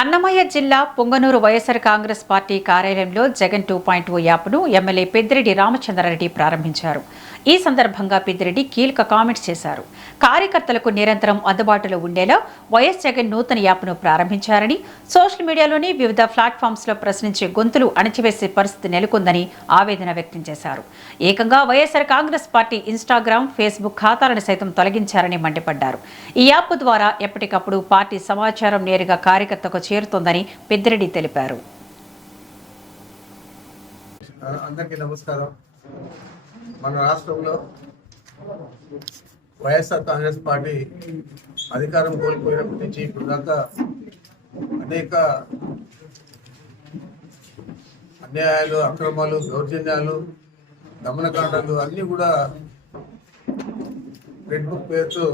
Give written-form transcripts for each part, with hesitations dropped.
అన్నమయ్య జిల్లా పొంగనూరు వైఎస్ఆర్ కాంగ్రెస్ పార్టీ కార్యాలయంలో జగన్ 2.0 యాప్ను ఎమ్మెల్యే పెద్దిరెడ్డి రామచంద్రారెడ్డి ప్రారంభించారు. ఈ సందర్భంగా పెద్దిరెడ్డి కీలక కామెంట్స్ చేశారు. కార్యకర్తలకు నిరంతరం అందుబాటులో ఉండేలా వైఎస్ జగన్ నూతన యాప్ను ప్రారంభించారని, సోషల్ మీడియాలోని వివిధ ప్లాట్ఫామ్స్లో ప్రశ్నించే గొంతులు అణచివేసే పరిస్థితి నెలకొందని ఆవేదన వ్యక్తం చేశారు. ఏకంగా YSR Congress party Instagram, Facebook ఖాతాలను సైతం తొలగించారని మండిపడ్డారు. ఈ యాప్ ద్వారా ఎప్పటికప్పుడు పార్టీ సమాచారం నేరుగా కార్యకర్తకు చేరుతోందని పెద్దిరెడ్డి తెలిపారు. అందరికీ నమస్కారం. మన రాష్ట్రంలో వైఎస్ఆర్ కాంగ్రెస్ పార్టీ అధికారం కోల్పోయినప్పటి నుంచి ఇప్పుడు దాకా అనేక అన్యాయాలు, అక్రమాలు, దౌర్జన్యాలు, దమనకాండాలు అన్నీ కూడా రెడ్ బుక్ పేరుతో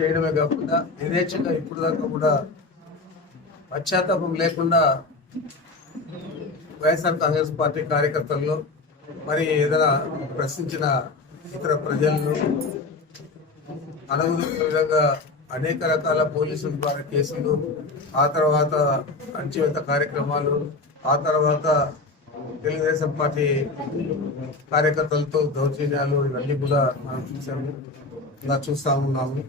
చేయడమే కాకుండా యథేచ్ఛగా ఇప్పుడు దాకా కూడా పశ్చాత్తాపం లేకుండా వైఎస్ఆర్ కాంగ్రెస్ పార్టీ కార్యకర్తలను మరి ఏదైనా ప్రశ్నించిన ఇతర ప్రజలను అనుమతి విధంగా అనేక రకాల పోలీసుల ద్వారా కేసులు, ఆ తర్వాత అణచివేత కార్యక్రమాలు, ఆ తర్వాత తెలుగుదేశం పార్టీ కార్యకర్తలతో దౌర్జన్యాలు ఇవన్నీ కూడా మనం చూసాము, ఇలా చూస్తూ ఉన్నాము.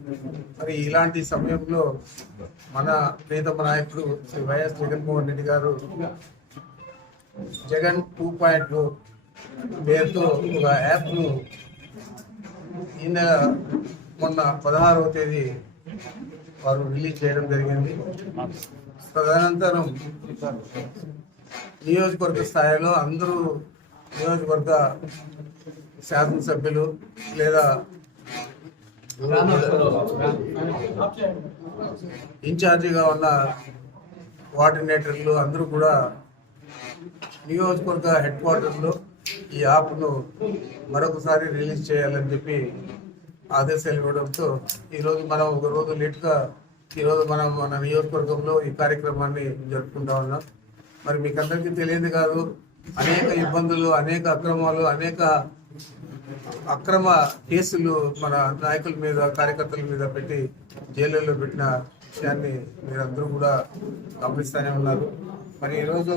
మరి ఇలాంటి సమయంలో మన ప్రియతమ నాయకుడు శ్రీ వైఎస్ జగన్మోహన్ రెడ్డి గారు జగన్ 2.0 పేరుతో ఒక యాప్ను ఈ నెల మొన్న 16వ తేదీ వారు రిలీజ్ చేయడం జరిగింది. తదనంతరం నియోజకవర్గ స్థాయిలో అందరూ నియోజకవర్గ శాసనసభ్యులు లేదా ఇన్ఛార్జిగా ఉన్న కోఆర్డినేటర్లు అందరూ కూడా నియోజకవర్గ హెడ్ క్వార్టర్లో ఈ యాప్ను మరొకసారి రిలీజ్ చేయాలని చెప్పి ఆదేశాలు ఇవ్వడంతో ఈరోజు మనం ఒక రోజు లేట్గా ఈరోజు మనం మన నియోజకవర్గంలో ఈ కార్యక్రమాన్ని జరుపుకుంటా ఉన్నాం. మరి మీకు అందరికీ తెలియదు కాదు, అనేక ఇబ్బందులు, అనేక అక్రమాలు, అనేక అక్రమ కేసులు మన నాయకుల మీద, కార్యకర్తల మీద పెట్టి జైలులో పెట్టిన విషయాన్ని మీరందరూ కూడా గమనిస్తూనే ఉన్నారు. మరి ఈరోజు